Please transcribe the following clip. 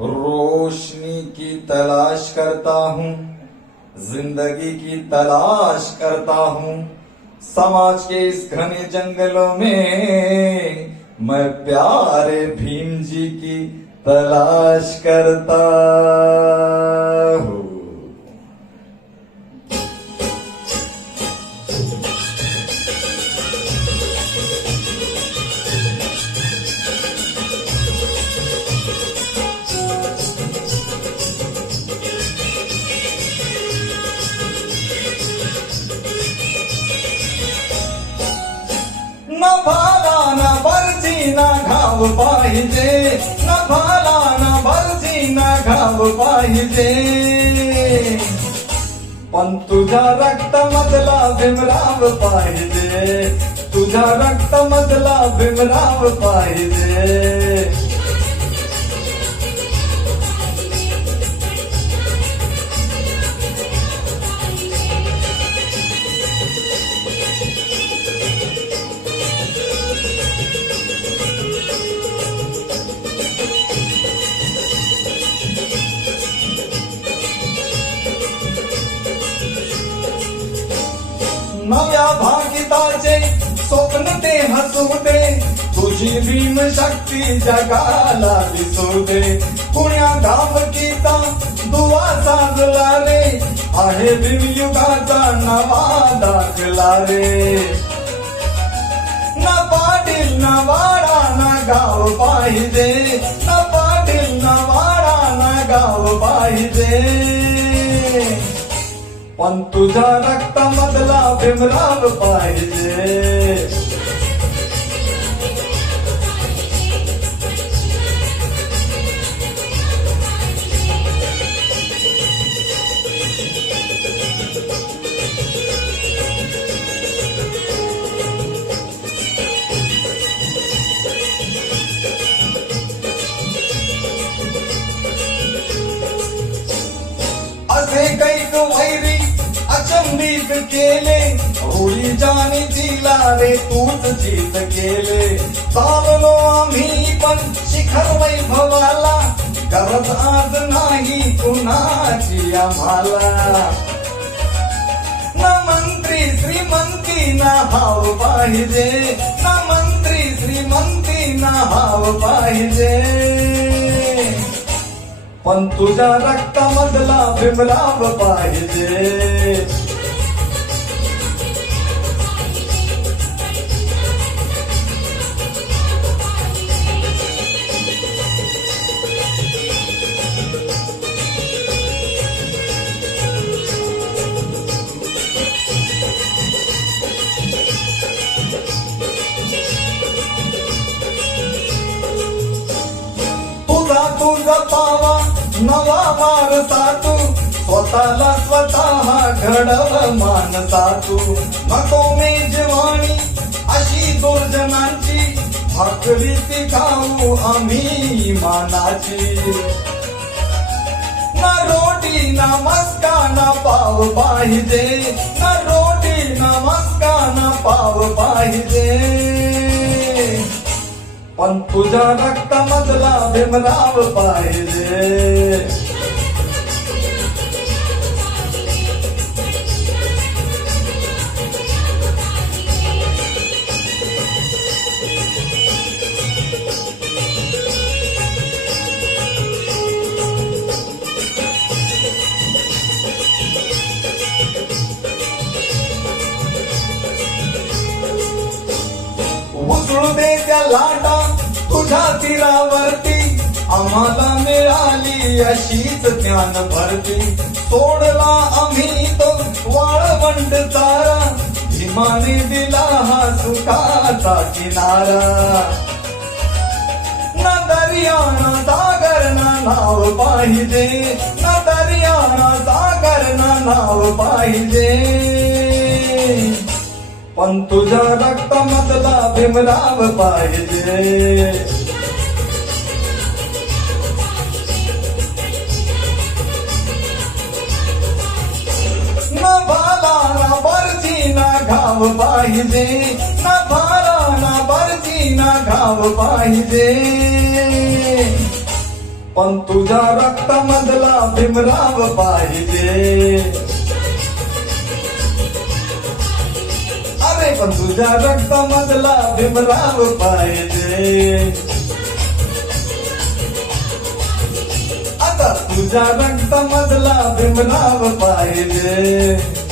रोशनी की तलाश करता हूँ जिंदगी की तलाश करता हूँ समाज के इस घने जंगलों में मैं प्यारे भीम जी की तलाश करता न भाला न बलची घाव पाहिजे. न भाला न ना घाव पाहिजे. पण तुझ्या रक्त मधला भीमराव पाहिजे. तुझ्या रक्त मधला भीमराव पाहिजे. नव्या भागिताचे स्वप्न ते हसू दे तुझी भीम शक्ती जगाला दिसू दे पुण्या धावकीचा दुवा साजला रे आहे भीमयुगाचा नवा दाखला रे न पाटील ना वाडा ना गाव पाहिजे. ना पाटील न वाडा ना गाव पाहिजे. पण तुझ्या रक्तामधला भीमराव पाहिजे. जीत केले. होळी जाणी तिला रे तूच जीत केले. चाललो आम्ही पण शिखर वैभवाला. गरज आज नाही कुणाची आम्हाला. ना मंत्री श्रीमंती ना हाव पाहिजे. ना मंत्री श्रीमंती ना हाव पाहिजे. पण तुझ्या रक्तामधला बिमराव पाहिजे. नवा वारसा तू स्वतःला स्वतः घडव मानसा तू नको मी जवानी अशी दुर्जनांची भाकरी ती खाऊ आम्ही मानाची. ना रोटी ना मस्का ना पाव पाहिजे. ना रोटी ना मस्का ना पाव पाहिजे. पण तुझ्या रक्तामधला भीमराव पाहिजे. लाटा तुझ्या तीरावरती. आम्हाला मिळाली अशीच ज्ञान भरती. सोडला आम्ही तो वाळवंट चारा. भीमाने दिला हा सुखाचा किनारा. ना दर्या ना सागर ना नाव पाहिजे. ना दर्या ना सागर ना नाव पाहिजे. पण तुझ्या रक्तामधला भीमराव पाहिजे. न भाला बरची न घाव पाहिजे. न भाला न बरची ना घाव पाहिजे. पण तुझ्या रक्तामधला भीमराव पाहिजे. अरे पण तुझ्या रक्तामधला भीमराव पाहिजे. आता तुझ्या रक्तामधला भीमराव पाहिजे.